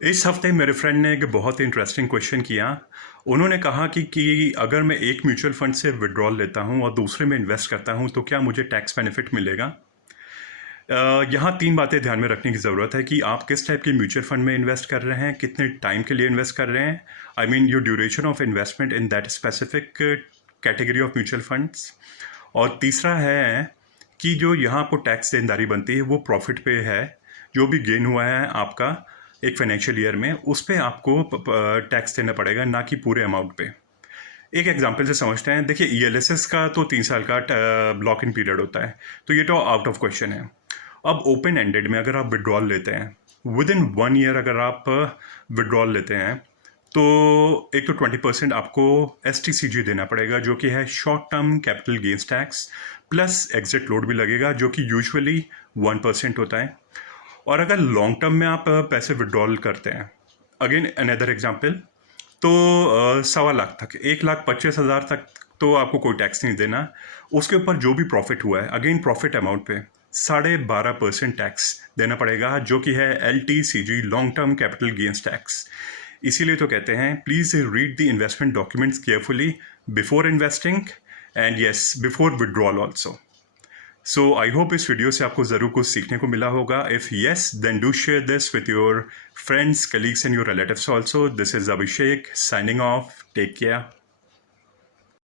इस हफ्ते मेरे फ्रेंड ने एक बहुत इंटरेस्टिंग क्वेश्चन किया। उन्होंने कहा कि अगर मैं एक म्यूचुअल फंड से विड्रॉल लेता हूं और दूसरे में इन्वेस्ट करता हूं तो क्या मुझे टैक्स बेनिफिट मिलेगा। यहाँ तीन बातें ध्यान में रखने की ज़रूरत है कि आप किस टाइप के म्यूचुअल फंड में इन्वेस्ट कर रहे हैं, कितने टाइम के लिए इन्वेस्ट कर रहे हैं, I mean your duration of investment in that specific category of mutual funds. और तीसरा है कि जो यहाँ आपको टैक्स देनदारी बनती है वो प्रॉफिट पे है। जो भी गेन हुआ है आपका एक फाइनेंशियल ईयर में, उस पर आपको टैक्स देना पड़ेगा, ना कि पूरे अमाउंट पे। एक एग्जांपल से समझते हैं। देखिए, ईएलएसएस का तो 3 साल का ब्लॉक इन पीरियड होता है, तो ये तो आउट ऑफ क्वेश्चन है। अब ओपन एंडेड में अगर आप विड्रॉल लेते हैं विद इन 1 ईयर, अगर आप विड्रॉल लेते हैं तो एक तो 20% आपको STCG देना पड़ेगा, जो कि है short term capital gains tax, plus exit load भी लगेगा, जो कि यूजुअली 1% होता है। और अगर लॉन्ग टर्म में आप पैसे विड्रॉल करते हैं, अगेन अनदर एग्जांपल, तो 1.25 लाख तक, 1,25,000 तक तो आपको कोई टैक्स नहीं देना। उसके ऊपर जो भी प्रॉफिट हुआ है, अगेन प्रॉफिट अमाउंट पे 12.5% टैक्स देना पड़ेगा, जो कि है LTCG, long term capital gains tax. इसीलिए तो कहते हैं please read the investment documents carefully before investing and yes before withdrawal also. So I hope इस वीडियो से आपको ज़रूर कुछ सीखने को मिला होगा। If yes, then do share this with your friends, colleagues and your relatives also. This is Abhishek signing off. Take care.